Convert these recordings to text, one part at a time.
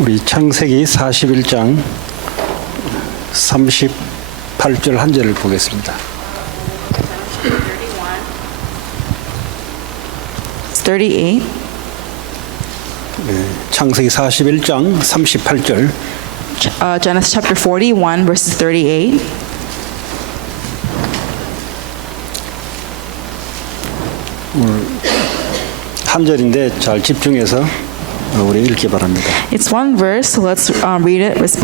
우리 창세기 41장 38절 한 절을 보겠습니다. 38. 창세기 41장 38절. Genesis chapter 41, verses 38. 한 절인데 잘 집중해서 우리 읽기 바랍니다. It's one verse, so let's read it. Let's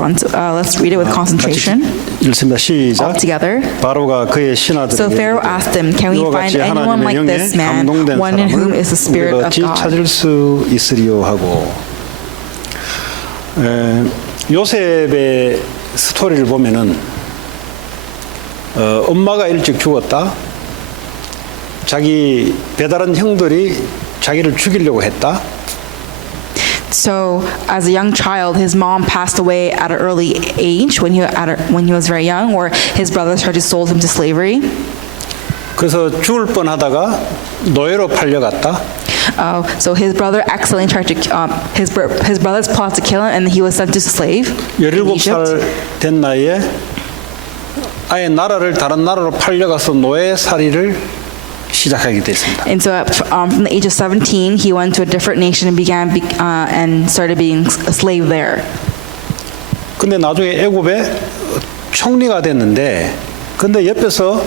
read it with concentration. 읽습니다. All 시작. together. 바로가 그의 신하들에게 So Pharaoh asked them, "Can we 이와 find 같이 anyone like 하나님의 this 영에 man, 감동된 one in whom is the 사람을 Spirit 우리가 of 같이 God?" 찾을 수 있으리요 하고 요셉의 스토리를 보면은 엄마가 일찍 죽었다. 자기 배다른 형들이 자기를 죽이려고 했다. So, as a young child, his mom passed away at an early age when he was very young, or his brothers tried to sold him to slavery. 그래서 죽을 뻔하다가 노예로 팔려갔다. So his brother accidentally tried to his brothers plotted to kill him, and he was sent to slave in 17살 Egypt. 된 나이에 아예 나라를 다른 나라로 팔려가서 노예살이를 시작하게 됐습니다. And so, from the age of 17, he went to a different nation and began and started being a slave there. 근데 나중에 애굽의 총리가 됐는데, 근데 옆에서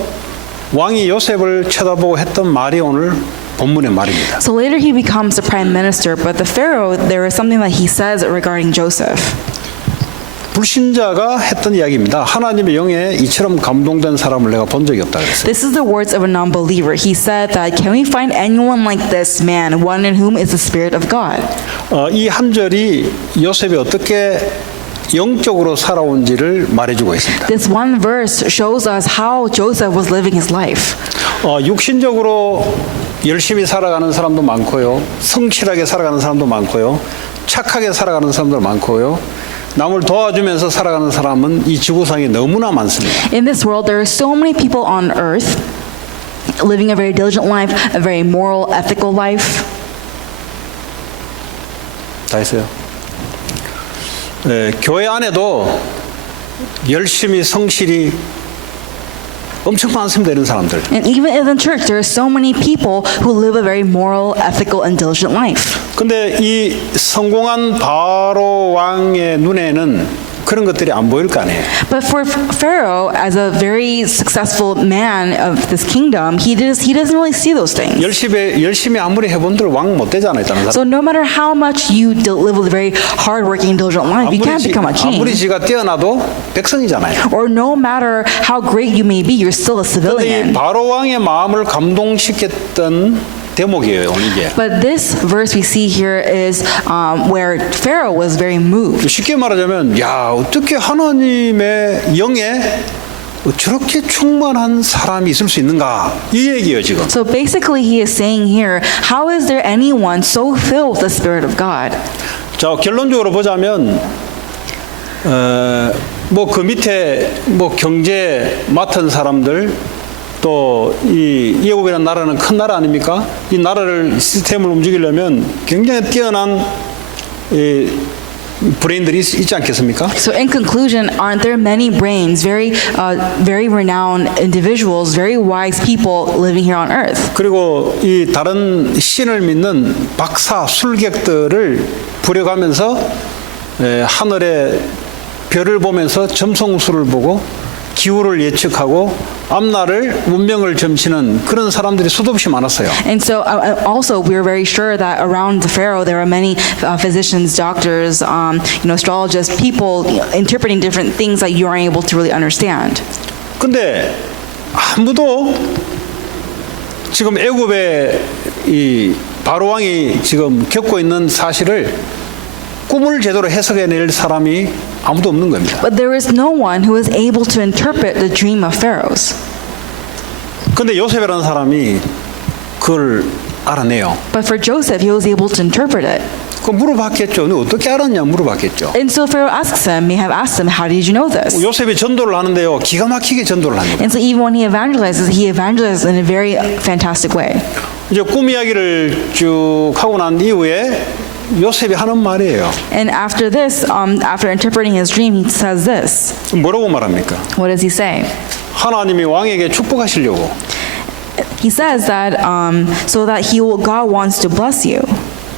왕이 요셉을 쳐다보고 했던 말이 오늘 본문의 말입니다. So later he becomes the prime minister, but the Pharaoh, there is something that he says regarding Joseph. 불신자가 했던 이야기입니다. 하나님의 영에 이처럼 감동된 사람을 내가 본 적이 없다 그랬어요. This is the words of a non-believer. He said that, "Can we find anyone like this man, one in whom is the Spirit of God?" 이 한 절이 요셉이 어떻게 영적으로 살아온지를 말해주고 있습니다. This one verse shows us how Joseph was living his life. 육신적으로 열심히 살아가는 사람도 많고요. 성실하게 살아가는 사람도 많고요. 착하게 살아가는 사람도 많고요. 남을 도와주면서 살아가는 사람은 이 지구상에 너무나 많습니다. In this world, there are so many people on earth living a very diligent life, a very moral, ethical life. 다 했어요. 교회 안에도 열심히 성실히 엄청 많습니다. 이런 사람들. And even in the church, there are so many people who live a very moral, ethical, and diligent life. 근데 이 성공한 바로 왕의 눈에는 그런 것들이 안 보일 거 아니에요. But for Pharaoh, as a very successful man of this kingdom, he doesn't really see those things. 열심히 아무리 해본들 왕 못 되잖아요. 다른 사람. So no matter how much you live a very hardworking, diligent life, you can't become a 아무리 king. 지가 뛰어나도 백성이잖아요. Or no matter how great you may be, you're still a 근데 이 civilian. 바로 왕의 마음을 감동시켰던 대목이에요, 오늘 이게. But this verse we see here is where Pharaoh was very moved. 쉽게 말하자면, 야, 어떻게 하나님의 영에 저렇게 충만한 사람이 있을 수 있는가? 이 얘기예요, 지금. So basically he is saying here, how is there anyone so filled with the Spirit of God? 자, 결론적으로 보자면, 뭐 그 밑에 뭐 경제 맡은 사람들, 또 이 애굽이라는 나라는 큰 나라 아닙니까? 이 나라를 시스템을 움직이려면 굉장히 뛰어난 브레인들이 있지 않겠습니까? So in conclusion, aren't there many brains, very renowned individuals, very wise people living here on earth? 그리고 이 다른 신을 믿는 박사, 술객들을 부려가면서 하늘의 별을 보면서 점성술을 보고 기후를 예측하고 앞날을 운명을 점치는 그런 사람들이 수도 없이 많았어요. And so also we're very sure that around the Pharaoh there are many physicians, doctors, astrologists, people interpreting different things that you aren't able to really understand. 근데 아무도 지금 애굽의 이 바로 왕이 지금 겪고 있는 사실을 꿈을 제대로 해석해낼 사람이 아무도 없는 겁니다. But there is no one who is able to interpret the dream of Pharaoh's. 근데 요셉이라는 사람이 그걸 알아내요. But for Joseph, he was able to interpret it. 그 물어봤겠죠. 너 어떻게 알았냐 물어봤겠죠. And so Pharaoh asks him, may have asked him, how did you know this? 요셉이 전도를 하는데요. 기가 막히게 전도를 합니다. And so even when he evangelizes in a very fantastic way. 이제 꿈 이야기를 쭉 하고 난 이후에 요셉이 하는 말이에요. And after this, after interpreting his dream, he says this. 뭐라고 말합니까? What does he say? 하나님이 왕에게 축복하시려고 He says that so that God wants to bless you.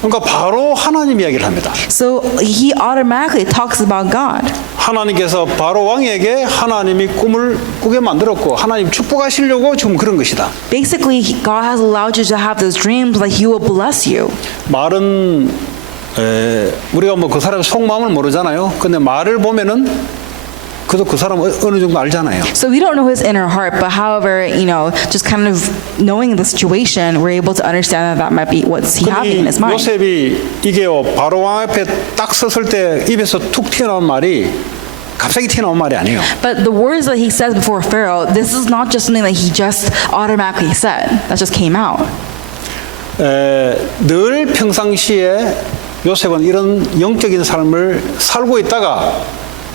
그러니까 바로 하나님 이야기를 합니다. So he automatically talks about God. 하나님께서 바로 왕에게 하나님이 꿈을 꾸게 만들었고 하나님 축복하시려고 지금 그런 것이다. Basically, God has allowed you to have those dreams that He will bless you. 말은 우리가 뭐 그 사람의 속마음을 모르잖아요. 근데 말을 보면은 그래도 그 사람 어느 정도 알잖아요. So we don't know his inner heart, but however, just kind of knowing the situation, we're able to understand that might be what's he having in his mind. 요셉이 이게요 바로 왕 앞에 딱 섰을 때 입에서 툭 튀어나온 말이 갑자기 튀어나온 말이 아니에요. But the words that he says before Pharaoh, this is not just something that he just automatically said. That just came out. 늘 평상시에 요셉은 이런 영적인 삶을 살고 있다가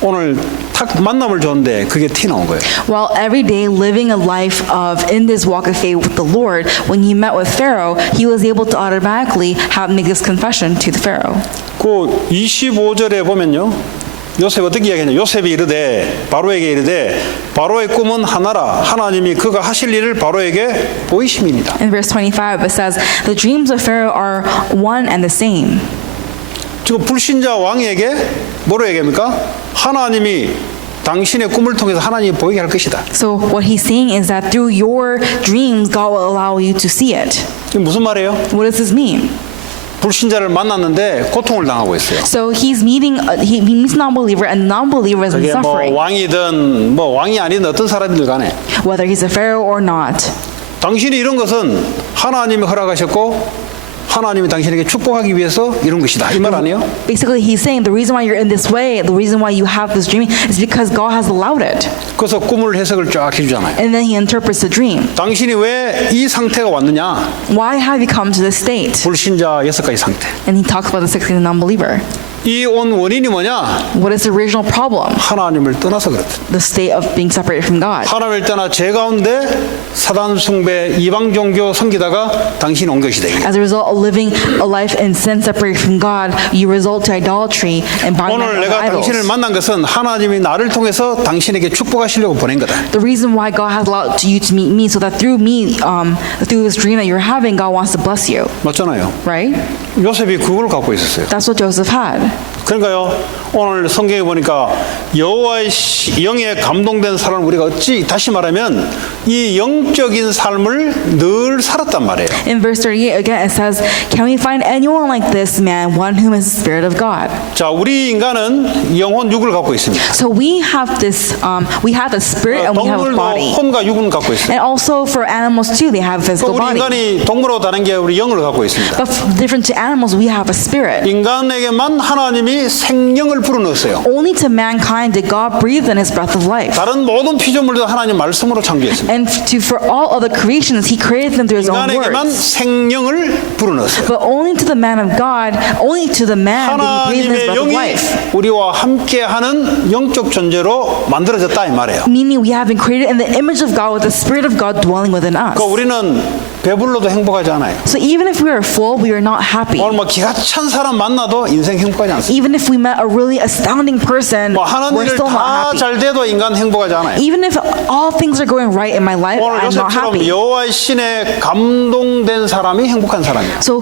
오늘 탁 만남을 줬는데 그게 티 나온 거예요. While every day living a life of in this walk of faith with the Lord, when he met with Pharaoh, he was able to automatically make this confession to the Pharaoh. 그 25절에 보면요. 요셉 어떻게 이야기하냐? 요셉이 이르되 바로에게 이르되 바로의 꿈은 하나라 하나님이 그가 하실 일을 바로에게 보이심이니라. In verse 25 it says, "The dreams of Pharaoh are one and the same." 지금 불신자 왕에게 뭐로 얘기합니까? 하나님이 당신의 꿈을 통해서 하나님이 보이게 할 것이다. So what he's saying is that through your dreams, God will allow you to see it. 이게 무슨 말이에요? What does this mean? 불신자를 만났는데 고통을 당하고 있어요. So he meets non-believer, and non-believer is 그게 뭐 suffering, 왕이든 뭐 왕이 아닌 어떤 사람들 간에 whether he's a Pharaoh or not. 당신이 이런 것은 하나님이 허락하셨고 하나님이 당신에게 축복하기 위해서 이런 것이다. 이 말 아니에요? Basically, he's saying the reason why you're in this way, the reason why you have this dream, is because God has allowed it. 그래서 꿈을 해석을 쫙 해주잖아요. And then he interprets the dream. 당신이 왜 이 상태가 왔느냐? Why have you come to this state? 불신자 6가지 상태. And he talks about the 6th non-believer. 이 온 원인이 뭐냐? What is the original problem? 하나님을 떠나서 그렇다. The state of being separated from God. 하나님을 떠나 제 가운데 사단 숭배 이방 종교 섬기다가 당신이 온 것이다. As a result of living a life in sin separated from God, you result to idolatry and buying 오늘 other 내가 idols. 당신을 만난 것은 하나님이 나를 통해서 당신에게 축복하시려고 보낸 거다. The reason why God has allowed you to meet me, so that through me, through this dream that you're having, God wants to bless you. 맞잖아요. Right? 요셉이 그걸 갖고 있었어요. That's what Joseph had. 그러니까요. 오늘 성경에 보니까 여호와의 영에 감동된 사람을 우리가 어찌 다시 말하면 이 영적인 삶을 늘 살았단 말이에요. In verse 38 again it says, "Can we find anyone like this man, one whom is the Spirit of God?" 자, 우리 인간은 영혼 육을 갖고 있습니다. So we have this, we have the spirit and we have a 동물도 body. 혼과 육을 갖고 있어요. And also for animals too, they have a physical 우리 body. 인간이 동물하고 다른 게 우리 영을 갖고 있습니다. But different to animals, we have a spirit. 인간에게만 하나님이 생명을 불어넣었어요. Only to mankind did God breathe in His breath of life. 다른 모든 피조물도 하나님 말씀으로 창조했습니다. And for all other creations, He created them through His own 인간에게만 words. 생명을 불어넣었어요. But only to the man of God, only to the man did He breathe in His 하나님의 breath of 영이 life. 우리와 함께하는 영적 존재로 만들어졌다 이 말이에요. Meaning we have been created in the image of God with the Spirit of God dwelling within us. 그러니까 우리는 배불러도 행복하지 않아요. So even if we are full, we are not happy. 오늘 뭐 기가 찬 사람 만나도 인생 행복하지 않습니다. Even if we met a really astounding person, 뭐 하는 we're 일을 still not 다 happy. 잘 돼도 인간 행복하지 않아요. Even if all things are going right in my life, 오늘 I'm not 요셉처럼 happy. 여호와의 신에 감동된 사람이 행복한 사람이에요. So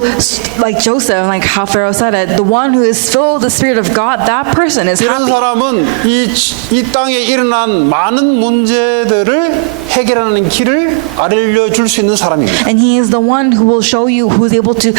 like Joseph, like how Pharaoh said it, the one who is filled with the Spirit of God, that person is 이런 happy. 사람은 이 땅에 일어난 많은 문제들을 해결하는 길을 알려줄 수 있는 사람입니다. And he is the one who will show you, who is able to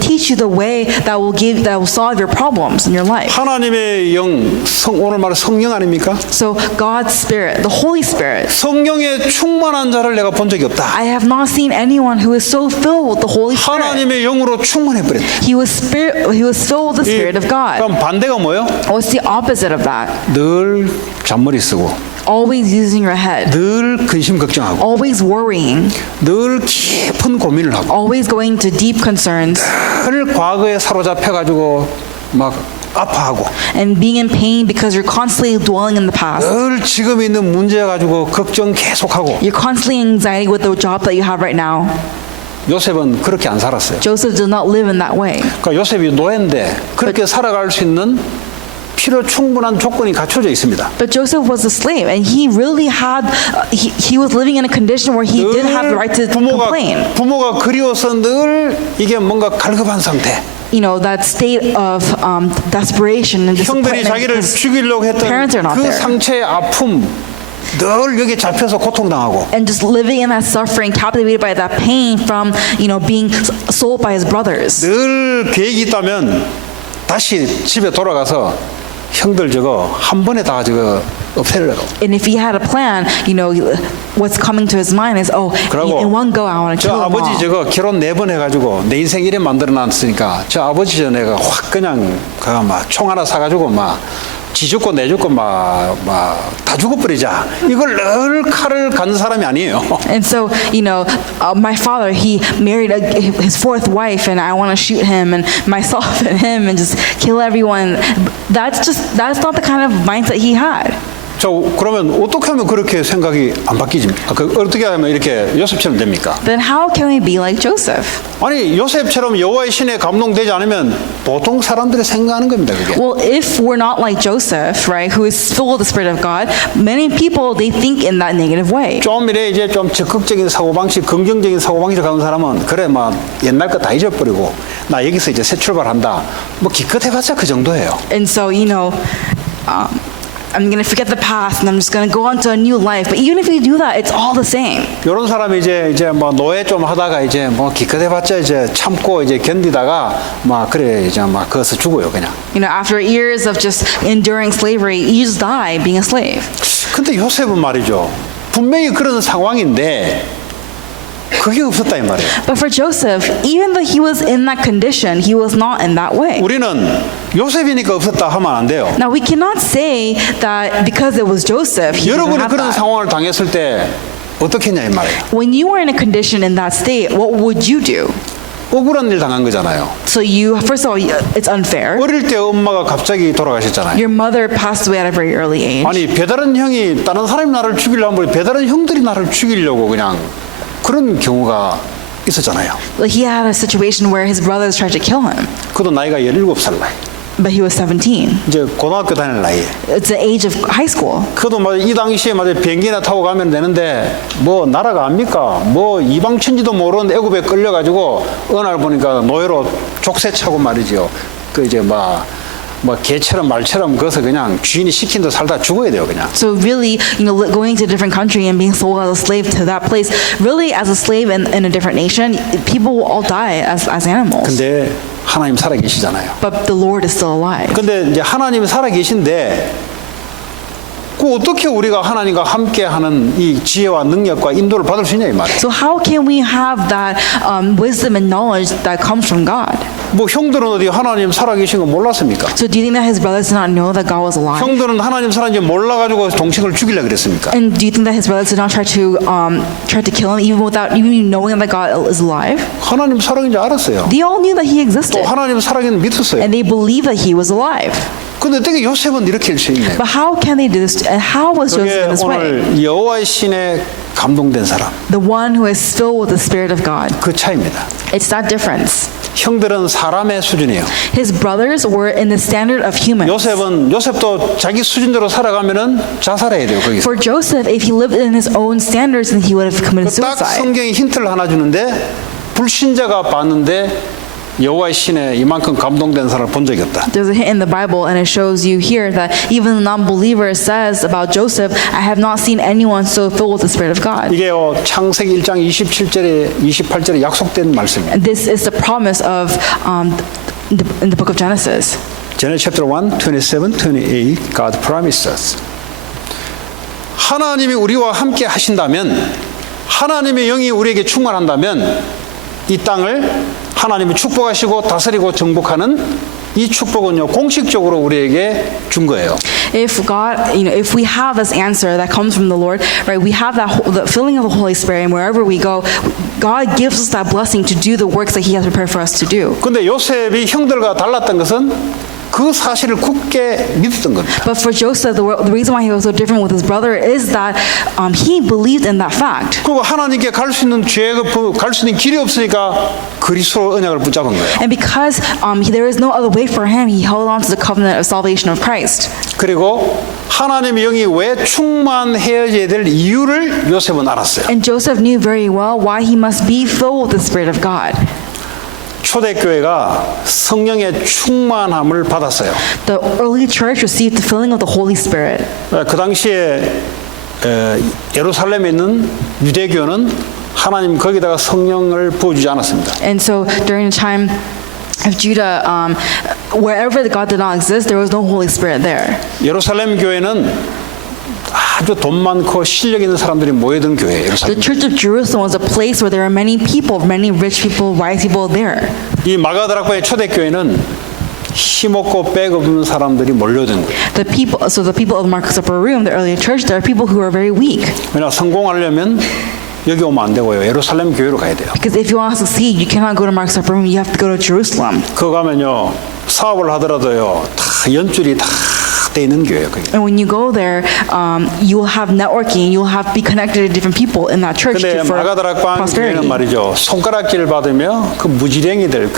teach you the way that will solve your problems in your life. 하나님의 영, 오늘 말 성령 아닙니까? So God's Spirit, the Holy Spirit. 성령에 충만한 자를 내가 본 적이 없다. I have not seen anyone who is so filled with the Holy Spirit. 하나님의 영으로 충만해 버렸다. He was filled with the Spirit of God. 그럼 반대가 뭐예요? What's the opposite of that? 늘 잔머리 쓰고, Always using your head, 늘 근심 걱정하고, always worrying, 늘 깊은 고민을 하고, always going to deep concerns, 늘 과거에 사로잡혀 가지고 막 아파하고, and being in pain because you're constantly dwelling in the past. 늘 지금 있는 문제 가지고 걱정 계속하고. You're constantly in anxiety with the job that you have right now. 요셉은 그렇게 안 살았어요. Joseph did not live in that way. 그러니까 요셉이 노예인데 그렇게 살아갈 수 있는 필요 충분한 조건이 갖춰져 있습니다. But Joseph was a slave, and he really had, he was living in a condition where he didn't have the right to complain. 부모가 그리워서 늘 이게 뭔가 갈급한 상태. You know, that state of desperation and 형들이 disappointment 자기를 because 죽이려고 했던 parents are not 그 there. 상처의 아픔, 늘 여기 잡혀서 고통당하고 And just living in that suffering, captivated by that pain from, you know, being sold by his brothers. 늘 계획이 있다면 다시 집에 돌아가서 형들 저거 한 번에 다 저거 없애려고. And if he had a plan, you know, what's coming to his mind is, oh, 그러고 in one go, I want to 저 kill them 아버지 all. 저거 결혼 4번 해가지고 내 인생 이래 만들어놨으니까 저 아버지 저 내가 확 그냥 그가 막 총 하나 사가지고 막 지 죽고 내 죽고 막 다 죽어버리자. 이걸 늘 칼을 간 사람이 아니에요. And so, you know, my father, he married his fourth wife, and I want to shoot him and myself and him and just kill everyone. That's not the kind of mindset he had. 저 그러면 어떻게 하면 그렇게 생각이 안 바뀌집니까? 어떻게 하면 이렇게 요셉처럼 됩니까? Then how can we be like Joseph? 아니 요셉처럼 여호와의 신에 감동되지 않으면 보통 사람들이 생각하는 겁니다. 그게. Well, if we're not like Joseph, right, who is filled with the Spirit of God, many people, they think in that negative way. 좀 이래 이제 좀 적극적인 사고방식, 긍정적인 사고방식을 가는 사람은 그래 막 옛날 거 다 잊어버리고 나 여기서 이제 새 출발한다. 뭐 기껏해봤자 그 정도예요. And so, you know, I'm going to forget the past and I'm just going to go on to a new life. But even if we do that, it's all the same. 이런 사람이 이제 뭐 노예 좀 하다가 이제 뭐 기껏해봤자 이제 참고 이제 견디다가 막 그래 이제 막 거기서 죽어요 그냥. You know, after years of just enduring slavery, you just die being a slave. 근데 요셉은 말이죠. 분명히 그런 상황인데 그게 없었다 이 말이에요. But for Joseph, even though he was in that condition, he was not in that way. 우리는 요셉이니까 없었다 하면 안 돼요. Now, we cannot say that because it was Joseph, he didn't 여러분이 have 그런 that. 상황을 당했을 때 어떻게 했냐 이 말이에요. When you were in a condition in that state, what would you do? 억울한 일 당한 거잖아요. So you, first of all, it's unfair. 어릴 때 엄마가 갑자기 돌아가셨잖아요. Your mother passed away at a very early age. 아니 배다른 형이 다른 사람이 나를 죽이려면 배다른 형들이 나를 죽이려고 그냥 그런 경우가 있었잖아요. Like he had a situation where his brothers tried to kill him, 그도 나이가 17살 나이. but he was 17. 이제 고등학교 다닐 나이에. It's the age of high school. 그도 이 당시에 비행기나 타고 가면 되는데 뭐 나라가 압니까? 뭐 이방천지도 모르는 애굽에 끌려가지고 어느 날 보니까 노예로 족쇄차고 말이죠. 그 이제 뭐 개처럼 말처럼 거기서 그냥 주인이 시킨 대로 살다 죽어야 돼요 그냥. So really, you know, going to a different country and being sold as a slave to that place, really as a slave in a different nation, people will all die as animals. 근데 하나님 살아 계시잖아요. But the Lord is still alive. 근데 이제 하나님이 살아 계신데 그 어떻게 우리가 하나님과 함께하는 이 지혜와 능력과 인도를 받을 수 있냐 이 말이에요. So how can we have that wisdom and knowledge that comes from God? 뭐 형들은 어디 하나님 살아 계신 거 몰랐습니까? So do you think that his brothers did not know that God was alive? 형들은 하나님 살아있는지 몰라가지고 동생을 죽이려고 그랬습니까? And do you think that his brothers did not try to kill him even knowing that God is alive? 하나님 살아있는지 알았어요. They all knew that he 또 existed, 하나님 살아있는 믿었어요. and they believed that he was alive. 근데 어떻게 요셉은 이렇게 할 수 있냐? But how can they do this? And how was Joseph 그게 in this way? 오늘 여호와의 신에 감동된 사람 The one who is filled with the Spirit of God. 그 차이입니다. It's that difference. 형들은 사람의 수준이에요. His brothers were in the standard of humans. 요셉도 자기 수준대로 살아가면은 자살해야 돼요. 거기서. For Joseph, if he lived in his own standards, then he would have committed 딱 suicide. 성경이 힌트를 하나 주는데 불신자가 봤는데 여호와의 신에 이만큼 감동된 사람을 본 적이 없다. There's a hint in the Bible, and it shows you here that even the non-believer says about Joseph, I have not seen anyone so filled with the Spirit of God. 이게 창세기 1장 27절에 28절에 약속된 말씀이에요. And this is the promise of in the book of Genesis. Genesis chapter 1, 27, 28, God promised us. 하나님이 우리와 함께 하신다면, 하나님의 영이 우리에게 충만한다면 이 땅을 하나님이 축복하시고 다스리고 정복하는 이 축복은요 공식적으로 우리에게 준 거예요. If God, if we have this answer that comes from the Lord, right? We have the filling of the Holy Spirit, and wherever we go, God gives us that blessing to do the works that He has prepared for us to do. 근데 요셉이 형들과 달랐던 것은 그 사실을 굳게 믿었던 겁니다. But for Joseph, the reason why he was so different with his brother is that he believed in that fact. 그리고 하나님께 갈 수 있는 갈 수 있는 길이 없으니까 그리스도 언약을 붙잡은 거예요. And because there is no other way for him, he held on to the covenant of salvation of Christ. 그리고 하나님의 영이 왜 충만해져야 될 이유를 요셉은 알았어요. And Joseph knew very well why he must be filled with the Spirit of God. 초대교회가 성령의 충만함을 받았어요. The early church received the filling of the Holy Spirit. 그 당시에 예루살렘에 있는 유대교는 하나님 거기다가 성령을 부어주지 않았습니다. And so during the time of Judah, wherever God did not exist, there was no Holy Spirit there. 예루살렘 교회는 아주 돈 많고 실력 있는 사람들이 모여든 교회예요. The Church of Jerusalem was a place where there are many people, many rich people, wise people there. 이 마가다락바의 초대교회는 힘없고 백 없는 사람들이 몰려든 거예요. The people of Marcus Upper Room, the early church, there are people who are very weak. 왜냐 성공하려면 여기 오면 안 되고요. 예루살렘 교회로 가야 돼요. Because if you want to succeed, you cannot go to Marcus Upper Room. You have to go to Jerusalem. 그거 가면요 사업을 하더라도요 다 연줄이 다 돼 있는 교회예요. 그게. And when you go there, you will have networking. You will have to be connected to different people in that church 근데 for 마가다락방 교회는 prosperity. 말이죠. 손가락질 받으며 그 무지랭이들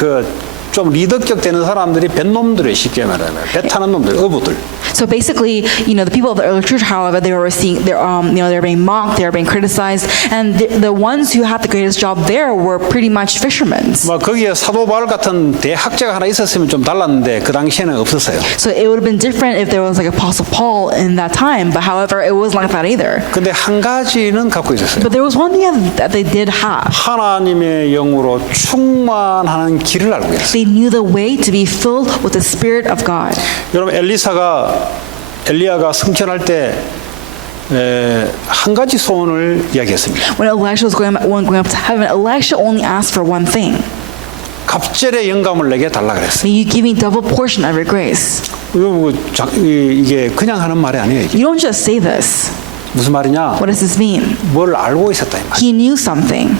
좀 리더격 되는 사람들이 뱃놈들이 쉽게 말하면 배 타는 놈들 어부들. So basically, the people of the early church, however, they were seeing, they're being mocked, they're being criticized, and the ones who had the greatest job there were pretty much fishermen. 뭐 거기에 사도 바울 같은 대학자가 하나 있었으면 좀 달랐는데 그 당시에는 없었어요. So it would have been different if there was like Apostle Paul in that time, but however, it wasn't like that either. 근데 한 가지는 갖고 있었어요. But there was one thing that they did have. 하나님의 영으로 충만하는 길을 알고 있어요. They knew the way to be filled with the Spirit of God. 여러분 엘리야가 승천할 때 한 가지 소원을 이야기했습니다. When Elisha was going up to heaven, Elisha only asked for one thing. 갑절의 영감을 내게 달라 그랬어요. May you give me double portion of your grace. 이게 그냥 하는 말이 아니에요. You don't just say this. 무슨 말이냐? What does this mean? 뭘 알고 있었다 이 말이에요. He knew something.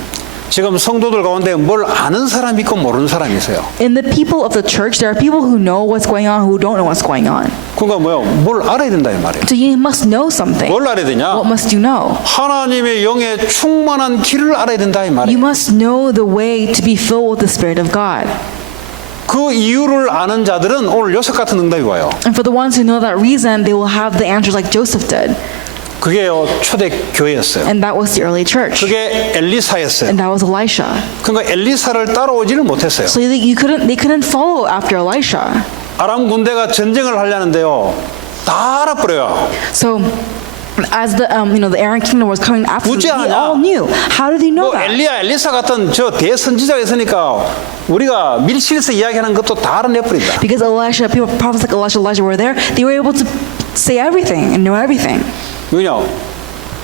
지금 성도들 가운데 뭘 아는 사람이 있고 모르는 사람이 있어요. In the people of the church, there are people who know what's going on, who don't know what's going on. 그러니까 뭘 알아야 된다 이 말이에요. So you must know something. 뭘 알아야 되냐? What must you know? 하나님의 영에 충만한 길을 알아야 된다 이 You 말이에요. must know the way to be filled with the Spirit of God. 그 이유를 아는 자들은 오늘 요셉 같은 응답이 와요. And for the ones who know that reason, they will have the answers like Joseph did. 그게요 초대 교회였어요. And that was the early church. 그게 엘리사였어요. And that was Elisha. 그러니까 엘리사를 따라오지를 못했어요. So they couldn't follow after Elisha. 아람 군대가 전쟁을 하려는데요. 다 알아버려요. So as the Aram kingdom was coming after them, 어찌 they 아냐? all knew. How did they know 뭐 that? 엘리사 같은 저 대선지자가 있으니까 우리가 밀실에서 이야기하는 것도 다 알아내버린다. Because Elisha, prophets like Elijah were there, they were able to say everything and know everything. 왜냐?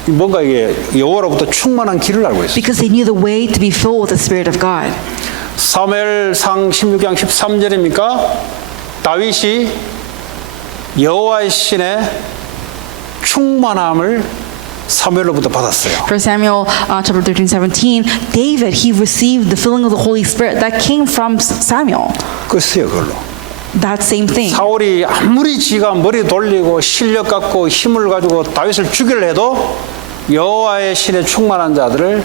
뭔가 이게 여호와로부터 충만한 길을 알고 있어요. Because they knew the way to be filled with the Spirit of God. 사무엘상 16장 13절입니까? 다윗이 여호와의 신의 충만함을 사무엘로부터 받았어요. For Samuel chapter 13:17, David, he received the filling of the Holy Spirit that came from Samuel. 끝이에요, 그걸로. That same thing. 사울이 아무리 지가 머리 돌리고 실력 갖고 힘을 가지고 다윗을 죽이려 해도 여호와의 신의 충만한 자들을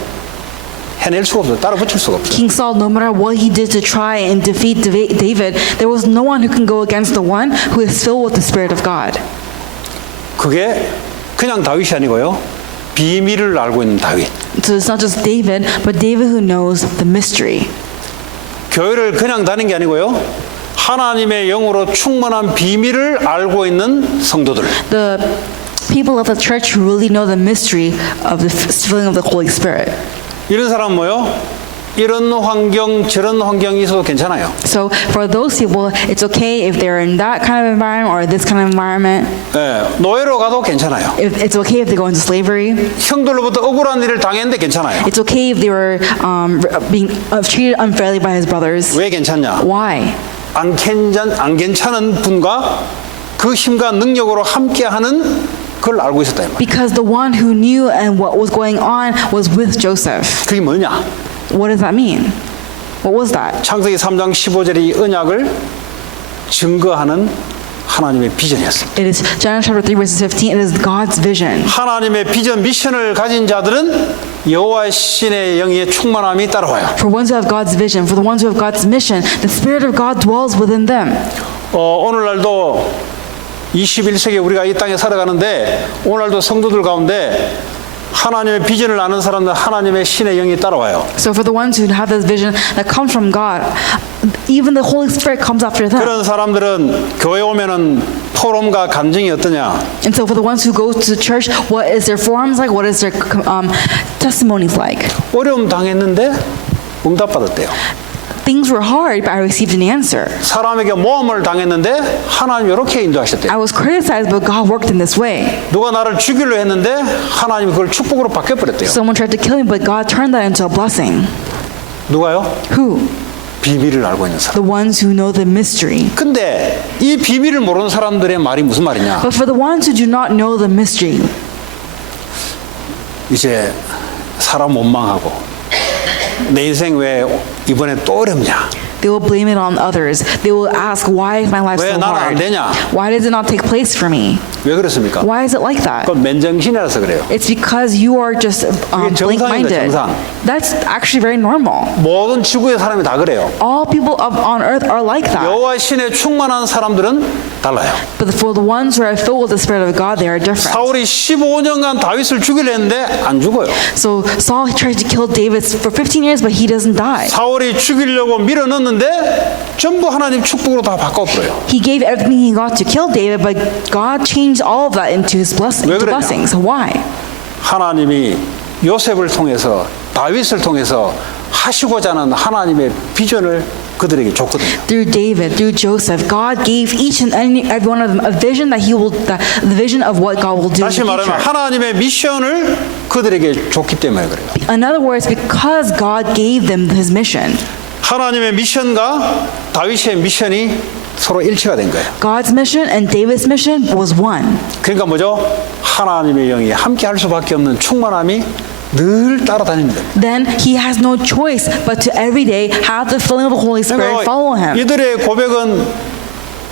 해낼 수가 없어요. 따라 붙일 수가 없어요. King Saul, no matter what he did to try and defeat David, there was no one who can go against the one who is filled with the Spirit of God. 그게 그냥 다윗이 아니고요. 비밀을 알고 있는 다윗. So it's not just David, but David who knows the mystery. 교회를 그냥 다니는 게 아니고요. 하나님의 영으로 충만한 비밀을 알고 있는 성도들. The people of the church who really know the mystery of the filling of the Holy Spirit. 이런 사람 뭐요? 이런 환경 저런 환경이 있어도 괜찮아요. So for those people, it's okay if they're in that kind of environment or this kind of environment. 예, 노예로 가도 괜찮아요. It's okay if they go into slavery. 형들로부터 억울한 일을 당했는데 괜찮아요. It's okay if they were being treated unfairly by his brothers. 왜 괜찮냐? Why? 안 괜찮은 분과 그 힘과 능력으로 함께하는 그걸 알고 있었다 이 말이에요. Because the one who knew and what was going on was with Joseph. 그게 뭐냐? What does that mean? What was that? 창세기 3장 15절의 이 언약을 증거하는 하나님의 비전이었습니다. It is Genesis chapter 3 verses 15. It is God's vision. 하나님의 비전 미션을 가진 자들은 여호와 신의 영의 충만함이 따라와요. For ones who have God's vision, for the ones who have God's mission, the Spirit of God dwells within them. 오늘날도 21세기에 우리가 이 땅에 살아가는데 오늘날도 성도들 가운데 하나님의 비전을 아는 사람들 하나님의 신의 영이 따라와요. So for the ones who have this vision that comes from God, even the Holy Spirit comes after them. 그런 사람들은 교회 오면은 포럼과 간증이 어떠냐? And so for the ones who go to church, what is their forums like? What is their testimonies like? 어려움 당했는데 응답받았대요. Things were hard, but I received an answer. 사람에게 모함을 당했는데 하나님 이렇게 인도하셨대요. I was criticized, but God worked in this way. 누가 나를 죽이려 했는데 하나님이 그걸 축복으로 바뀌어버렸대요. Someone tried to kill me, but God turned that into a blessing. 누가요? Who? 비밀을 알고 있는 사람. The ones who know the mystery. 근데 이 비밀을 모르는 사람들의 말이 무슨 말이냐? But for the ones who do not know the mystery, 이제 사람 원망하고 내 인생 왜 이번에 또 어렵냐? they will blame it on others. They will ask, why is my life 왜 so 난 안 hard? 되냐? Why does it not take place for me? 왜 그렇습니까? Why is it like that? 그건 맨정신이라서 그래요. It's because you are just 그게 정상입니다, blank-minded. 정상. That's actually very normal. 모든 지구의 사람이 다 그래요. All people on earth are like that. 여호와 신에 충만한 사람들은 달라요. But for the ones who are filled with the Spirit of God, they are different. 사울이 15년간 다윗을 죽이려 했는데 안 죽어요. So Saul tried to kill David for 15 years, but he doesn't die. 사울이 죽이려고 밀어넣는데 전부 하나님 축복으로 다 바꿔버려요. He gave everything he got to kill David, but God changed all of that into his 왜 그러냐? blessings. Why? 하나님이 요셉을 통해서 다윗을 통해서 하시고자 하는 하나님의 비전을 그들에게 줬거든요. Through David, through Joseph, God gave each and every one of them a vision that the vision of what God will do in 다시 the 말하면 future. 하나님의 미션을 그들에게 줬기 때문에 그래요. In other words, because God gave them his mission. 하나님의 미션과 다윗의 미션이 서로 일치가 된 거예요. God's mission and David's mission was one. 그러니까 뭐죠? 하나님의 영이 함께 할 수밖에 없는 충만함이 늘 따라다닙니다. Then he has no choice but to every day have the filling of the Holy Spirit follow him. 이들의 고백은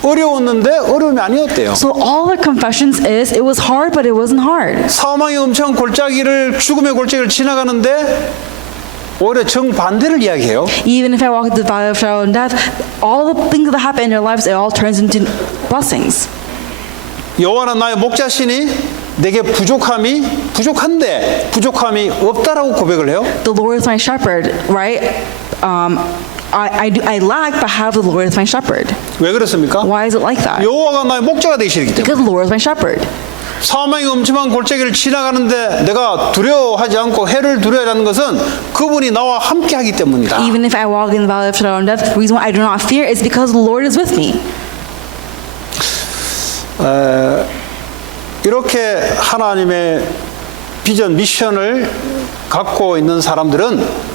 어려웠는데 어려움이 아니었대요. So all their confessions is it was hard, but it wasn't hard. 사망의 엄청 골짜기를 죽음의 골짜기를 지나가는데 오히려 정반대를 이야기해요. Even if I walk the valley of shadow and death, all the things that happen in their lives, it all turns into blessings. 여호와는 나의 목자시니 내게 부족함이 없다라고 고백을 해요. The Lord is my shepherd, right? I lack, but have the Lord is my shepherd. 왜 그렇습니까? Why is it like that? 여호와가 나의 목자가 되시기 때문에. Because the Lord is my shepherd. 사망의 엄청난 골짜기를 지나가는데 내가 두려워하지 않고 해를 두려워하지 않는 것은 그분이 나와 함께하기 때문이다. Even if I walk in the valley of shadow and death, the reason why I do not fear is because the Lord is with me. 이렇게 하나님의 비전 미션을 갖고 있는 사람들은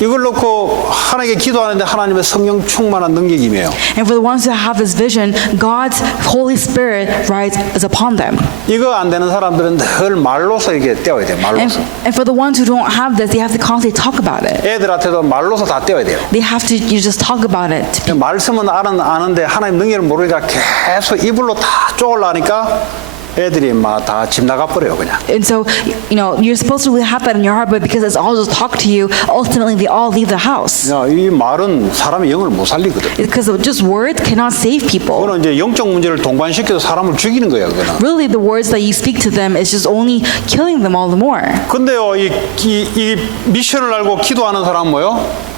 이걸 놓고 하나님께 기도하는데 하나님의 성령 충만한 능력이 임해요. And for the ones who have this vision, God's Holy Spirit rises upon them. 이거 안 되는 사람들은 늘 말로서 이렇게 떼어야 돼요. 말로서. And for the ones who don't have this, they have to constantly talk about it. 애들한테도 말로서 다 떼어야 돼요. They have to you just talk about it. 말씀은 아는데 하나님 능력을 모르니까 계속 입으로 다 쪼으려니까 애들이 막 다 집 나가버려요 그냥. And so, you're supposed to have that in your heart, but because it's all just talk to you, ultimately they all leave the house. 야, 이 말은 사람의 영을 못 살리거든. Because just words cannot save people. 그거는 이제 영적 문제를 동반시켜서 사람을 죽이는 거예요, 그거는. Really, the words that you speak to them is just only killing them all the more. 근데요, 이 미션을 알고 기도하는 사람은 뭐요?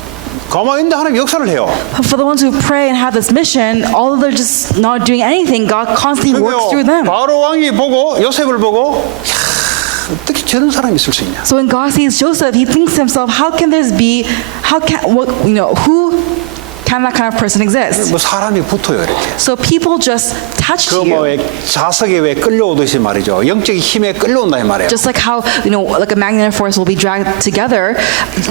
가만히 있는데 하나님 역사를 해요. But for the ones who pray and have this mission, although they're just not doing anything, God constantly works through them. 바로 왕이 보고 요셉을 보고 야, 어떻게 저런 사람이 있을 수 있냐? So when God sees Joseph, he thinks to himself, who can that kind of person exist? 뭐 사람이 붙어요 이렇게. So people just touch 그 뭐 you. 자석에 왜 끌려오듯이 말이죠. 영적인 힘에 끌려온다 이 말이에요. Just like how, like a magnetic force will be dragged together,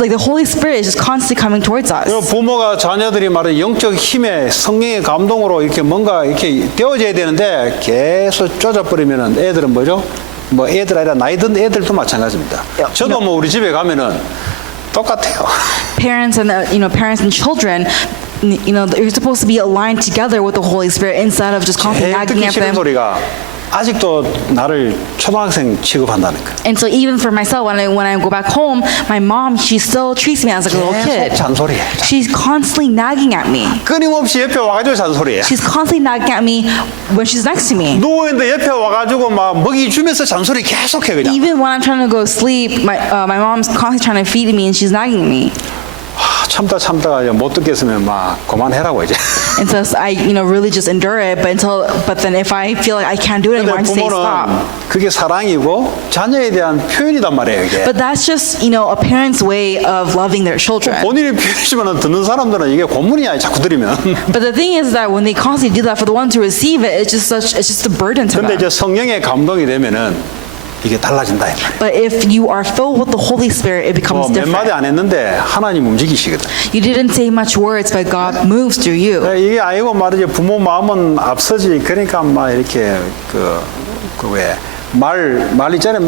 like the Holy Spirit is just constantly coming towards us. 부모가 자녀들이 말해 영적 힘에 성령의 감동으로 이렇게 뭔가 이렇게 되어져야 되는데 계속 쫓아버리면은 애들은 뭐죠? 뭐 애들 아니라 나이 든 애들도 마찬가지입니다. 저도 뭐 우리 집에 가면은 똑같아요. Parents and children, you know, you're supposed to be aligned together with the Holy Spirit instead of just constantly 제일 nagging 듣기 at 싫은 them. 소리가 아직도 나를 초등학생 취급한다니까. And so even for myself, when I go back home, my mom, she still treats me as like a little kid. 계속 잔소리해. She's constantly nagging at me. 끊임없이 옆에 와가지고 잔소리해. She's constantly nagging at me when she's next to me. 누워있는데 옆에 와가지고 막 먹이 주면서 잔소리 계속해 그냥. Even when I'm trying to go to sleep, my mom's constantly trying to feed me and she's nagging me. 참다가 이제 못 듣겠으면 막 그만해라고 이제. And so I, you know, really just endure it. But then if I feel like I can't do it anymore, I 근데 just say 부모는 stop. 그게 사랑이고 자녀에 대한 표현이단 말이에요 이게. But that's just, you know, a parent's way of loving their children. 본인이 표현이지만 듣는 사람들은 이게 고문이야 자꾸 들으면. But the thing is that when they constantly do that, for the ones who receive it, it's just a burden to 근데 them. 이제 성령의 감동이 되면은 이게 달라진다 이 말이에요. But if you are filled with the Holy Spirit, it becomes 몇 마디 different. 안 했는데 하나님 움직이시거든. You didn't say much words, but God moves through you. 이게 아니고 말이지 부모 마음은 앞서지. 그러니까 막 이렇게 말 있잖아요.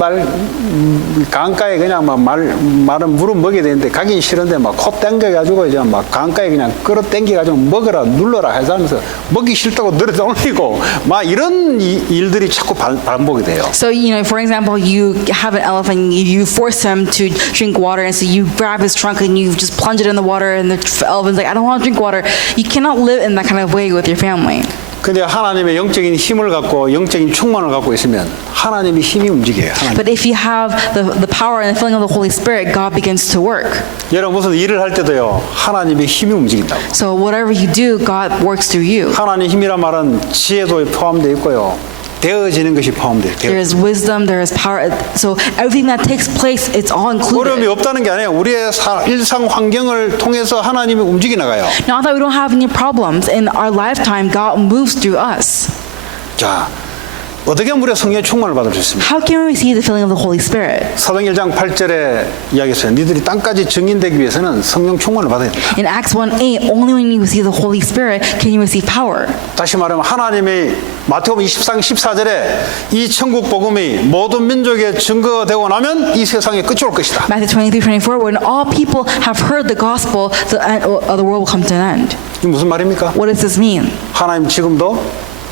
강가에 그냥 막 말은 물은 먹여야 되는데 가긴 싫은데 막 코 땡겨가지고 이제 막 강가에 그냥 끌어 땡겨가지고 먹으라 눌러라 해서 하면서 먹기 싫다고 늘어 올리고 막 이런 일들이 자꾸 반복이 돼요. So, you know, for example, you have an elephant, you force him to drink water, and so you grab his trunk and you just plunge it in the water, and the elephant's like, I don't want to drink water. You cannot live in that kind of way with your family. 근데 하나님의 영적인 힘을 갖고 영적인 충만을 갖고 있으면 하나님의 힘이 움직여요. 하나님. But if you have the power and the filling of the Holy Spirit, God begins to work. 여러분 무슨 일을 할 때도요. 하나님의 힘이 움직인다고. So whatever you do, God works through you. 하나님 힘이란 말은 지혜도 포함되어 있고요. 되어지는 것이 포함돼요. There is wisdom, there is power. So everything that takes place, it's all 어려움이 included. 없다는 게 아니에요. 우리의 일상 환경을 통해서 하나님이 움직이 나가요. Not that we don't have any problems. In our lifetime, God moves through us. 자, 어떻게 하면 우리가 성령의 충만을 받을 수 있습니까? How can we receive the filling of the Holy Spirit? 사도행 1장 8절에 이야기했어요. 니들이 땅까지 증인되기 위해서는 성령 충만을 받아야 된다. In Acts 1:8, only when you receive the Holy Spirit can you receive power. 다시 말하면 하나님이 마태복음 23장 14절에 이 천국 복음이 모든 민족에 증거되고 나면 이 세상에 끝이 올 것이다. Matthew 23:24, when all people have heard the gospel, the end of the world will come to an end. 이게 무슨 말입니까? What does this mean? 하나님 지금도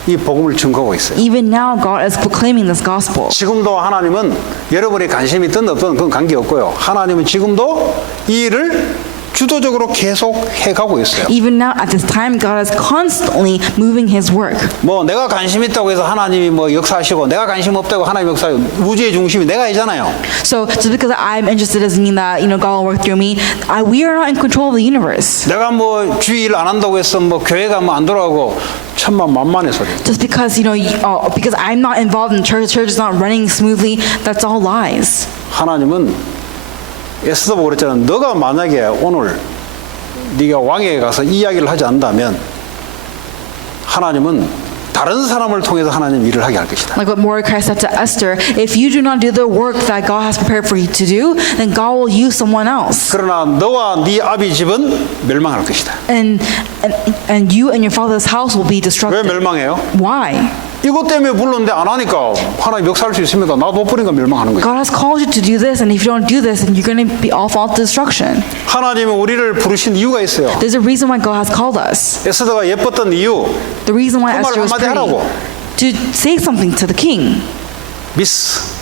이 복음을 증거하고 있어요. Even now, God is proclaiming this gospel. 지금도 하나님은 여러분이 관심이 있든 없든 그건 관계없고요. 하나님은 지금도 이 일을 주도적으로 계속 해가고 있어요. Even now, at this time, God is constantly moving His work. 뭐 내가 관심 있다고 해서 하나님이 뭐 역사하시고 내가 관심 없다고 하나님 역사하고 우주의 중심이 내가이잖아요. So just because I'm interested doesn't mean that, you know, God will work through me. We are not in control of the universe. 내가 뭐 주일 안 한다고 해서 뭐 교회가 뭐 안 돌아가고 천만만만의 소리. Just because, you know, because I'm not involved in church, the church is not running smoothly, that's all lies. 하나님은 에스더보고 그랬잖아. 너가 만약에 오늘 네가 왕에게 가서 이야기를 하지 않는다면 하나님은 다른 사람을 통해서 하나님 일을 하게 할 것이다. Like what Mordecai said to Esther, if you do not do the work that God has prepared for you to do, then God will use someone else. 그러나 너와 네 아비 집은 멸망할 것이다. And you and your father's house will be 왜 destructed. 멸망해요? Why? 이것 때문에 불렀는데 안 하니까 하나님 역사할 수 있습니다. 나도 못 버리니까 멸망하는 거예요. God has called you to do this, and if you don't do this, then you're going to be all fall to destruction. 하나님은 우리를 부르신 이유가 있어요. There's a reason why God has called us. 에스더가 예뻤던 이유, The reason why 그 Esther 말 was 한마디 pretty, 하라고. to say something to the king. 미스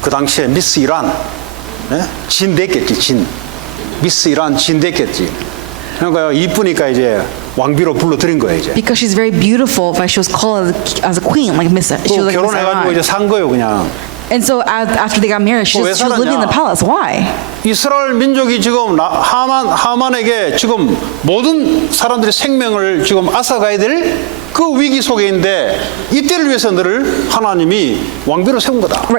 그 당시에 미스 이란 진 됐겠지. 진 미스 이란 진 됐겠지. 그러니까 이쁘니까 이제 왕비로 불러들인 거예요 이제. Because she's very beautiful, but she was called as a queen, like Miss. She 또 was like Miss 결혼해가지고 이제 Iran. 산 거예요 그냥. And so after they got married, she 왜 was living in the 살았냐? palace. Why? 이스라엘 민족이 지금 하만에게 지금 모든 사람들의 생명을 지금 앗아가야 될 그 위기 속에 있는데 이때를 위해서 너를 하나님이 왕비로 세운 거다.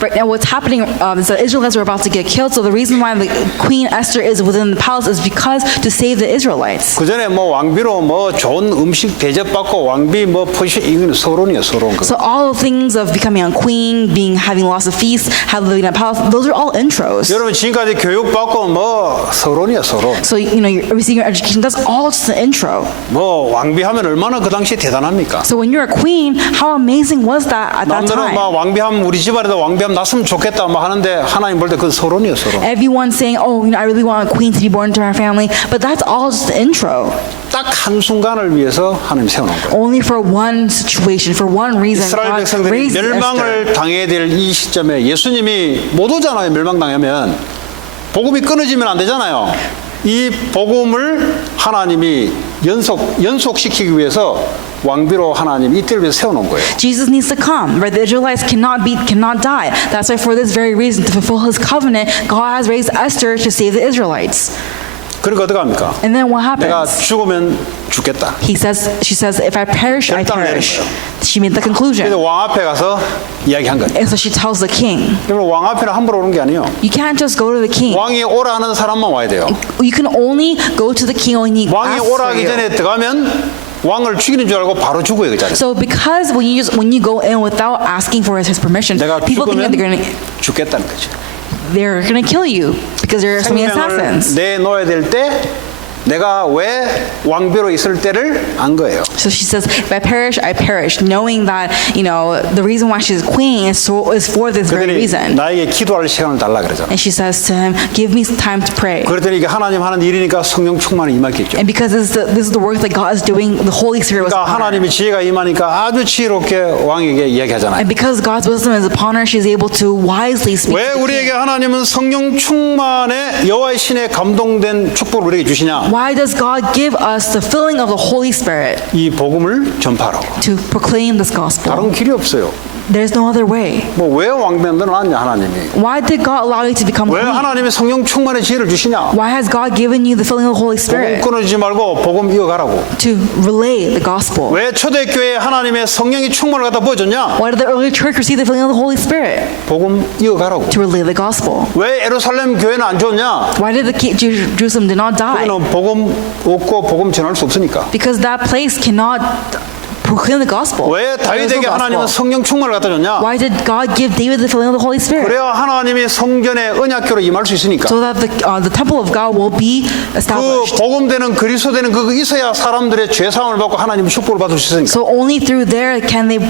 Right now, what's happening is that Israelites are about to get killed. So the reason why the Queen Esther is within the palace is because to save the Israelites. 그 전에 뭐 왕비로 뭐 좋은 음식 대접받고 왕비 뭐 포지션 이거는 서론이에요 서론. So all the things of becoming a queen, having lots of feasts, living in a palace, those are all intros. 여러분 지금까지 교육받고 뭐 서론이야 서론. So you're receiving your education. That's all just an intro. 뭐 왕비하면 얼마나 그 당시에 대단합니까? So when you're a queen, how amazing was that at that 남들은 time? 막 왕비하면 우리 집안에도 왕비 왕비하면 났으면 좋겠다 뭐 하는데 하나님 볼 때 그건 서론이에요, 서론. Everyone's saying, oh, I really want a queen to be born into our family, but that's all just the intro. 딱 한순간을 위해서 하나님 세워놓은 거예요. Only for one situation, for one reason, 이스라엘 God 백성들이 raised Esther. 멸망을 당해야 될 이 시점에 예수님이 못 오잖아요. 멸망당하면 복음이 끊어지면 안 되잖아요. 이 복음을 하나님이 연속시키기 위해서 왕비로 하나님 이때를 위해서 세워놓은 거예요. Jesus needs to come, right? The Israelites cannot die. That's why for this very reason, to fulfill his covenant, God has raised Esther to save the Israelites. 그러니까 어떻게 합니까? And then what 내가 happens? 죽으면 죽겠다. She says, if I perish, I 결단을 perish. 내린 She made the 그래서 conclusion. 왕 앞에 가서 이야기한 거예요. And so she tells the king, 그러면 왕 앞에는 함부로 오는 게 아니에요. you can't just go to the king. 왕이 오라 하는 사람만 와야 돼요. You can only go to the king when he 왕이 asks 오라 for 하기 you. 전에 들어가면 왕을 죽이는 줄 알고 바로 죽어요, 그 자리에. So because when you go in without asking for his permission, 내가 people think that 죽으면 죽겠다는 거죠. they're gonna kill you because there are so many 생명을 assassins. 내놓아야 될 때 내가 왜 왕비로 있을 때를 안 거예요. So she says, if I perish, I perish, knowing that the reason why she's queen is for this very 그들이 reason. 나에게 기도할 시간을 달라 그러잖아. And she says to him, give me time to pray. 그랬더니 이게 하나님 하는 일이니까 성령 충만이 임했겠죠. And because this is the work that God is doing, the Holy Spirit was 그러니까 upon her. 하나님의 지혜가 임하니까 아주 지혜롭게 왕에게 이야기하잖아요. And because God's wisdom is upon her, she's able to wisely speak 왜 to the 우리에게 king. 하나님은 성령 충만의 여호와의 신에 감동된 축복을 우리에게 주시냐? Why does God give us the filling of the Holy Spirit 이 복음을 전파하라고. to proclaim this gospel? 다른 길이 없어요. There's no other way. 뭐 왜 왕비 만들어놨냐 하나님이? Why did God allow you to become 왜 queen? 하나님이 성령 충만의 지혜를 주시냐? Why has God given you the filling of the Holy 복음 Spirit 끊어지지 말고 복음 이어가라고. to relay the gospel? 왜 초대교회에 하나님의 성령이 충만을 갖다 부어줬냐? Why did the early church receive the filling of the Holy Spirit? 복음 이어가라고. To relay the gospel. 왜 예루살렘 교회는 안 좋냐? Why did Jerusalem did not die? 그거는 복음 없고 복음 전할 수 없으니까. Because that place cannot proclaim the gospel. 왜 There is no 다윗에게 하나님은 gospel. 성령 충만을 갖다 줬냐? Why did God give David the filling of the Holy Spirit? 그래야 하나님이 성전의 언약궤로 임할 수 있으니까. So that the temple of God will be 그 established. 복음되는 그리스도되는 그거 있어야 사람들의 죄 사함을 받고 하나님의 축복을 받을 수 있으니까. So only through there can the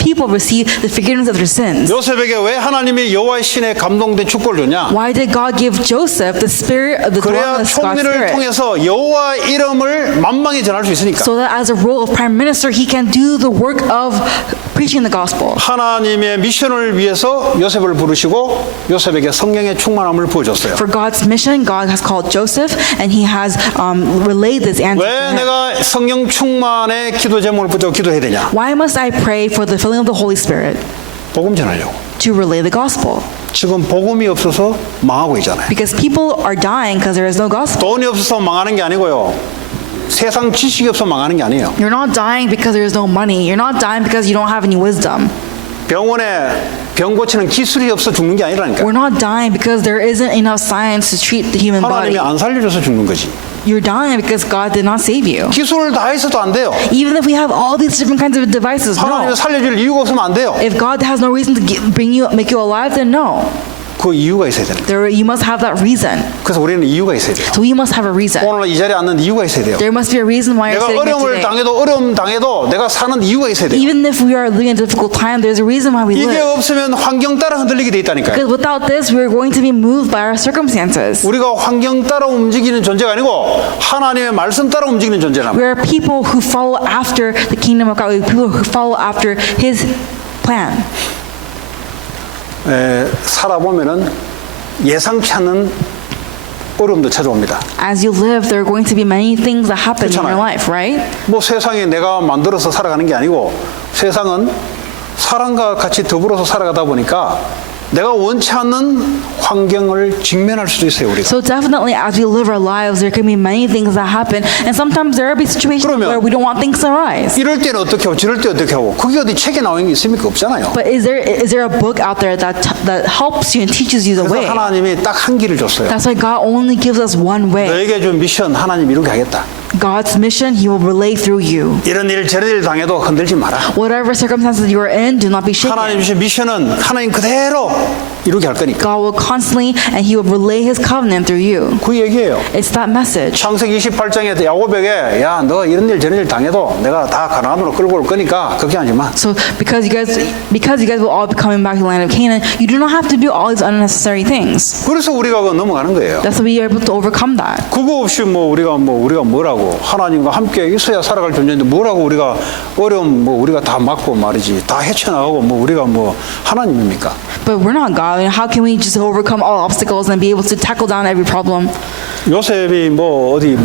people receive the forgiveness of their sins. 요셉에게 왜 하나님이 여호와의 신에 감동된 축복을 줬냐? Why did God give Joseph the spirit of the 그래야 dwelling of God's 총리를 spirit? 통해서 여호와 이름을 만방에 전할 수 있으니까. So that as a role of prime minister, he can do the work of preaching the gospel. 하나님의 미션을 위해서 요셉을 부르시고 요셉에게 성령의 충만함을 부어줬어요. For God's mission, God has called Joseph, and He has relayed this answer 왜 to him. 내가 성령 충만의 기도 제목을 붙잡고 기도해야 되냐? Why must I pray for the filling of the Holy Spirit? 복음 전하려고. To relay the gospel. 지금 복음이 없어서 망하고 있잖아요. Because people are dying because there is no gospel. 돈이 없어서 망하는 게 아니고요. 세상 지식이 없어서 망하는 게 아니에요. You're not dying because there is no money. You're not dying because you don't have any wisdom. 병원에 병 고치는 기술이 없어 죽는 게 아니라니까. We're not dying because there isn't enough science to treat the human body. 하나님이 안 살려줘서 죽는 거지. You're dying because God did not save you. 기술을 다 해서도 안 돼요. Even if we have all these different kinds of devices, 하나님이 no. 살려줄 이유가 없으면 안 돼요. If God has no reason to make you alive, then no. 그 이유가 있어야 되는 거예요. You must have that reason. 그래서 우리는 이유가 있어야 돼요. So we must have a reason. 오늘 이 자리에 앉는 이유가 있어야 돼요. There must be a reason why you're 내가 sitting here 어려움을 today. 당해도 어려움 당해도 내가 사는 이유가 있어야 돼요. Even if we are living a difficult time, there's a reason why we 이게 live. 없으면 환경 따라 흔들리게 돼 있다니까요. Because without this, we're going to be moved by our circumstances. 우리가 환경 따라 움직이는 존재가 아니고 하나님의 말씀 따라 움직이는 존재란 We are people who follow after the kingdom of God. We're people who follow after His plan. 살아보면은 예상치 않는 어려움도 찾아옵니다. As you live, there are going to be many things that happen in your 그렇잖아요. life, right? 뭐 세상에 내가 만들어서 살아가는 게 아니고 세상은 사람과 같이 더불어서 살아가다 보니까 내가 원치 않는 환경을 직면할 수도 있어요, 우리가. So definitely, as we live our lives, there can be many things that happen, and sometimes there will be situations 그러면 where we don't want things to arise. 이럴 때는 어떻게 하고 저럴 때 어떻게 하고 그게 어디 책에 나온 게 있습니까? 없잖아요. But is there a book out there that helps you and teaches you the 그래서 way? 하나님이 딱 한 길을 줬어요. That's why God only gives us one way. 너에게 준 미션 하나님 이루게 하겠다. God's mission, He will relay through you. 이런 일 저런 일 당해도 흔들지 마라. Whatever circumstances you are in, do not be shaken. 하나님 주신 미션은 하나님 그대로 이루게 할 거니까. God will constantly, and He will relay His covenant through you. 그 얘기예요. It's that message. 창세기 28장에 야고보에게 야, 너 이런 일 저런 일 당해도 내가 다 가나안으로 끌고 올 거니까 걱정하지 마. So because you guys will all be coming back to the land of Canaan, you do not have to do all these unnecessary things. 그래서 우리가 그 넘어가는 거예요. That's why we are able to overcome that. 그거 없이 우리가 뭐라고 하나님과 함께 있어야 살아갈 존재인데 뭐라고 우리가 어려움 우리가 다 막고 말이지 다 헤쳐나가고 우리가 하나님입니까? But we're not God. And how can we just overcome all obstacles and be able to tackle down every problem? 요셉이 어디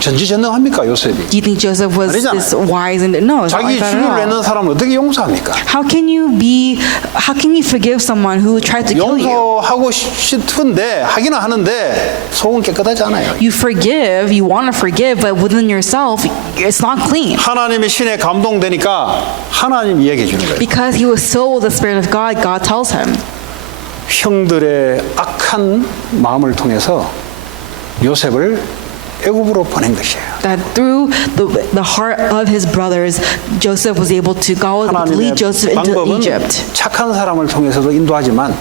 전지전능합니까 요셉이? Do you think Joseph was 아니잖아요. this wise and no? It's not 자기 like that 주위를 at all. 내는 사람을 어떻게 용서합니까? How can you forgive someone who tried to kill you? 용서하고 싶은데 하기는 하는데 속은 깨끗하지 않아요. You forgive, you want to forgive, but within yourself, it's not clean. 하나님의 신에 감동되니까 하나님 이야기해 주는 거예요. Because he was so with the Spirit of God, God tells him. 형들의 악한 마음을 통해서 요셉을 애굽으로 보낸 것이에요. That through the heart of his brothers, Joseph was able to God 하나님의 lead Joseph into 방법은 Egypt. 착한 사람을 통해서도 인도하지만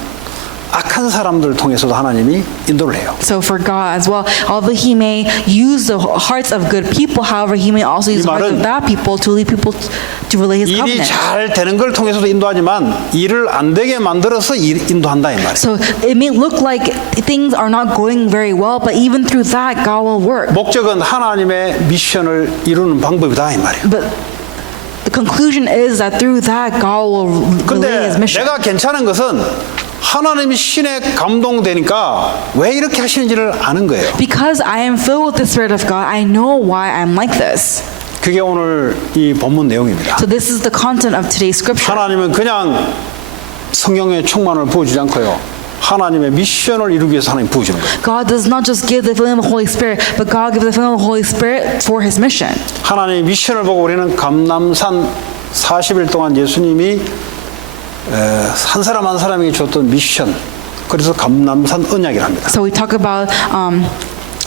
악한 사람들 통해서도 하나님이 인도를 해요. So for God as well, although he may use the hearts of good people, however, he may also use the hearts of bad people to lead people to relay his 일이 covenant. 잘 되는 걸 통해서도 인도하지만 일을 안 되게 만들어서 인도한다 이 말이에요. So it may look like things are not going very well, but even through that, God will work. 목적은 하나님의 미션을 이루는 방법이다 이 말이에요. But the conclusion is that through that, God will relay his 근데 mission. 내가 괜찮은 것은 하나님이 신에 감동되니까 왜 이렇게 하시는지를 아는 거예요. Because I am filled with the Spirit of God, I know why I'm like this. 그게 오늘 이 본문 내용입니다. So this is the content of today's scripture. 하나님은 그냥 성령의 충만을 부어주지 않고요. 하나님의 미션을 이루기 위해서 하나님 부어주는 거예요. God does not just give the filling of the Holy Spirit, but God gives the filling of the Holy Spirit for His mission. 하나님의 미션을 보고 우리는 감람산 40일 동안 예수님이 한 사람 한 사람에게 줬던 미션, 그래서 감람산 언약이라 합니다. So we talk about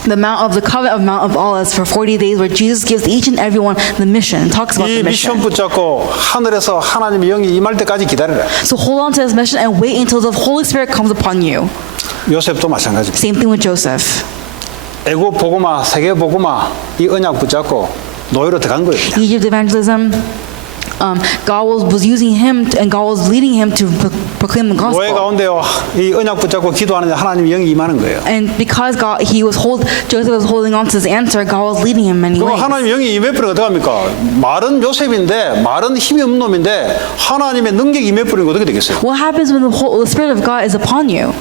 the Mount of the Covenant of Mount of Olives for 40 days, where Jesus gives each and every one the mission and talks about 이 the 미션 mission. 붙잡고 하늘에서 하나님의 영이 임할 때까지 기다려라. So hold on to this mission and wait until the Holy Spirit comes upon you. 요셉도 마찬가지입니다. Same thing with Joseph. 애굽 복음화, 세계 복음화 이 언약 붙잡고 노예로 들어간 거예요. Egypt evangelism. God was using him, and God was leading him to proclaim the 노예 gospel. 가운데요 이 언약 붙잡고 기도하는데 하나님의 영이 임하는 거예요. And because Joseph was holding on to his answer, God was leading him many 그럼 ways. 하나님의 영이 임해버리면 어떡합니까? 말은 요셉인데 말은 힘이 없는 놈인데 하나님의 능력이 임해버리면 어떻게 되겠어요? What happens when the Spirit of God is upon you?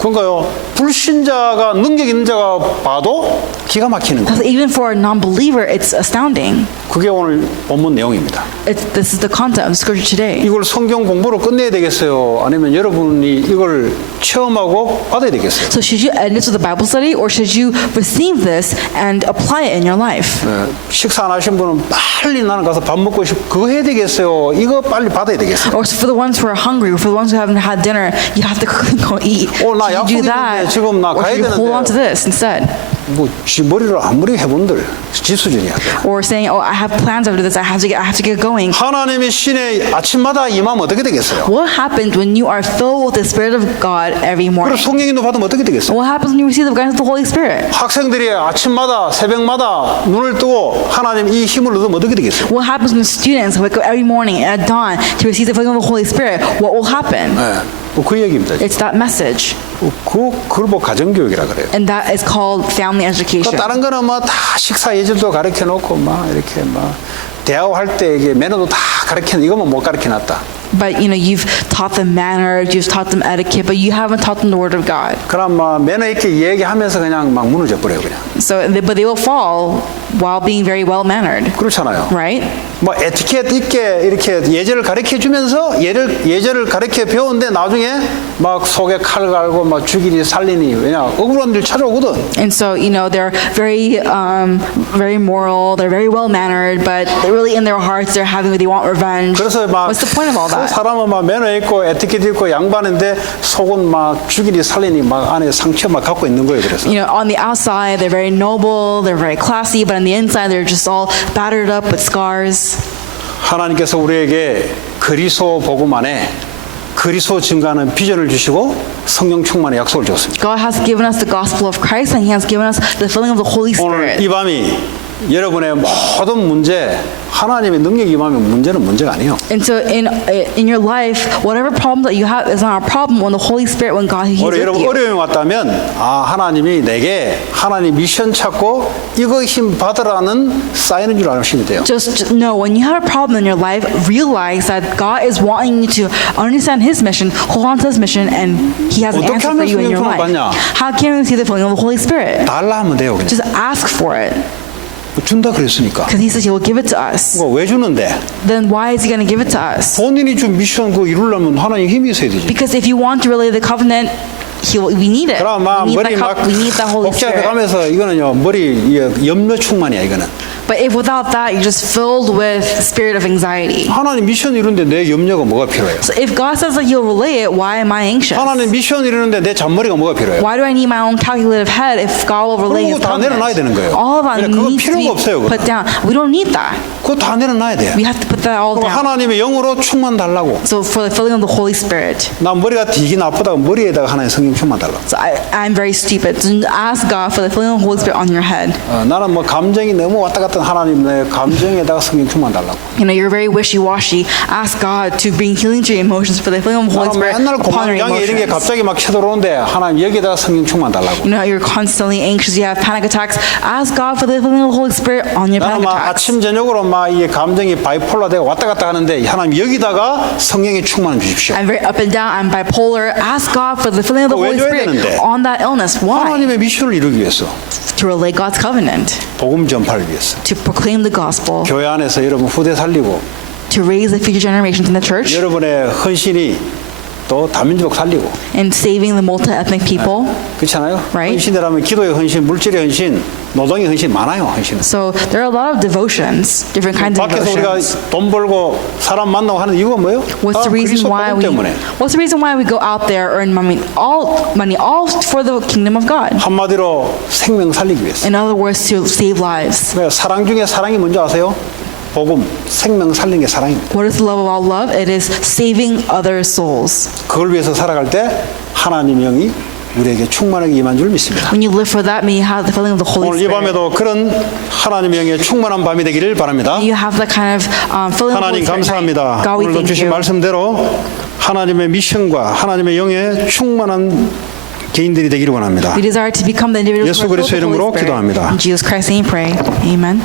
그러니까요 불신자가 능력 있는 자가 봐도 기가 막히는 거예요. Because even for a non-believer, it's astounding. 그게 오늘 본문 내용입니다. This is the content of Scripture today. 이걸 성경 공부로 끝내야 되겠어요? 아니면 여러분이 이걸 체험하고 받아야 되겠어요? So should you add it to the Bible study, or should you receive this and apply it in your life? 식사 안 하신 분은 빨리 나는 가서 밥 먹고 싶어 그거 해야 되겠어요? 이거 빨리 받아야 되겠어요? Or for the ones who are hungry, or for the ones who haven't had dinner, you have to quickly go eat. 나 Should you do 약속 that, 있는데 지금 나 or 가야 should you hold on to 되는데 this instead? 뭐 지 머리를 아무리 해본들 지 수준이야. Or saying, "Oh, I have plans after this. I have to get going." 하나님의 신의 아침마다 임하면 어떻게 되겠어요? What happens when you are filled with the Spirit of God every 그리고 morning? 성령인도 받으면 어떻게 되겠어요? What happens when you receive the guidance of the Holy Spirit? 학생들이 아침마다 새벽마다 눈을 뜨고 하나님 이 힘을 얻으면 어떻게 되겠어요? What happens when students wake up every morning at dawn to receive the filling of the Holy Spirit? What will happen? 그 얘기입니다. It's that message, 그걸 뭐 가정교육이라 그래요. and that is called family education. 다른 거는 뭐 다 식사 예절도 가르쳐 놓고 막 이렇게 막 대화할 때 이게 매너도 다 가르쳐 이거만 못 가르쳐 놨다. But you've taught them manners, you've taught them etiquette, but you haven't taught them the Word of God. 그럼 막 매너 있게 얘기하면서 그냥 막 무너져 버려요 그냥. But they will fall while being very well mannered, 그렇잖아요. right? 뭐 에티켓 있게 이렇게 예절을 가르쳐 주면서 예절을 가르쳐 배우는데 나중에 막 속에 칼 갈고 막 죽이니 살리니 왜냐 억울한 일 찾아오거든. And so, they're very moral, they're very well mannered, but they're really in their hearts, they want revenge. 그래서 막 What's the point of all 그 that? 사람은 막 매너 있고 에티켓 있고 양반인데 속은 막 죽이니 살리니 막 안에 상처 막 갖고 있는 거예요. 그래서 On the outside, they're very noble, they're very classy, but on the inside, they're just all battered up with scars. 하나님께서 우리에게 그리스도 복음 안에 그리스도 증가하는 비전을 주시고 성령 충만의 약속을 주었습니다. God has given us the gospel of Christ, and He has given us the filling of the Holy 오늘 Spirit. 이 밤이 여러분의 모든 문제 하나님의 능력이 임하면 문제는 문제가 아니에요. And so, in your life, whatever problem that you have is not a problem when the Holy Spirit, when God, He's 오늘 with 여러분 you. 어려움이 왔다면 하나님이 내게 하나님 미션 찾고 이거 힘 받으라는 사인인 줄 아시면 돼요. Just know when you have a problem in your life, realize that God is wanting you to understand His mission, hold on to His mission, and He has an 어떻게 answer 하면 for you in your 성령 life. 받냐? How can we see the filling of the Holy Spirit? 달라 하면 돼요. 그냥 Just ask for it, 준다 그랬으니까. because He says He will give it to us. 그거 왜 주는데? Then why is He going to give it to us? 본인이 준 미션 그거 이루려면 하나님 힘이 있어야 되지. Because if you want to relay the covenant, we need it. 그럼 막 We need, 머리 막 we need the Holy 복잡해 Spirit. 가면서 이거는요 머리 염려 충만이야 이거는. But if without that, you're just filled with spirit of anxiety. 하나님 미션 이루는데 내 염려가 뭐가 필요해요? So if God says that He'll relay it, why am I anxious? 하나님 미션 이루는데 내 잔머리가 뭐가 필요해요? Why do I need my own calculative head if God will relay 그런 His 거 다 covenant? 내려놔야 되는 거예요. All of that 그냥 그거 needs to 필요가 be 없어요, 그거. put down. We don't need that. 그거 다 내려놔야 돼. We have to put that all 그럼 down. 하나님의 영으로 충만 달라고. So for the filling of the Holy Spirit. 나 머리가 되게 나쁘다고 머리에다가 하나님 성령 충만 달라고. So I'm very stupid. So ask God for the filling of the Holy Spirit on your head. 나는 뭐 감정이 너무 왔다 갔다 하나님 내 감정에다가 성령 충만 달라고. You're very wishy-washy. Ask God to bring healing to your emotions for the filling of the Holy 나는 Spirit 맨날 upon your 공황장애 이런 게 emotions. 갑자기 막 쳐들어오는데 하나님 여기다가 성령 충만 달라고. You're constantly anxious. You have panic attacks. Ask God for the filling of the Holy Spirit on your 나는 panic 막 attacks. 아침 저녁으로 막 이게 감정이 바이폴라되고 왔다 갔다 하는데 하나님 여기다가 성령의 충만을 주십시오. I'm very up and down. I'm bipolar. Ask God for the filling of the 왜 Holy 줘야 Spirit 되는데? on that illness. Why? 하나님의 미션을 이루기 위해서, To relay God's covenant. 복음 전파를 위해서, To proclaim the gospel. 교회 안에서 여러분 후대 살리고 To raise the future generations in the church. 여러분의 헌신이 또 다민족 살리고 And saving the multi-ethnic people. 그렇잖아요. Right. 헌신이라면 기도의 헌신, 물질의 헌신, 노동의 헌신 많아요. 헌신은. So there are a lot of devotions, different kinds of 밖에서 우리가 devotions. 돈 벌고 사람 만나고 하는 이유가 뭐예요? What's the reason 그리스도 why 복음 we? 때문에. What's the reason why we go out there earn money? All for the kingdom of God. 한마디로 생명 살리기 위해서. In other words, to save lives. 그러니까 사랑 중에 사랑이 뭔지 아세요? 복음, 생명 살리는 게 사랑입니다. What is the love of all love? It is saving other souls. 그걸 위해서 살아갈 때 하나님 영이 우리에게 충만하게 임한 줄 믿습니다. When you live for that, may you have the filling of the Holy 오늘 이 Spirit. 밤에도 그런 하나님 영의 충만한 밤이 되기를 바랍니다. You have the kind of filling of the 하나님 Holy Spirit. 감사합니다. God, we 오늘도 thank 주신 you. 말씀대로 하나님의 미션과 하나님의 영의 충만한 개인들이 되기를 원합니다. We desire to become the individuals 예수 who are 그리스도의 filled with the 이름으로 Holy Spirit. 기도합니다. In Jesus Christ's name, we pray. Amen.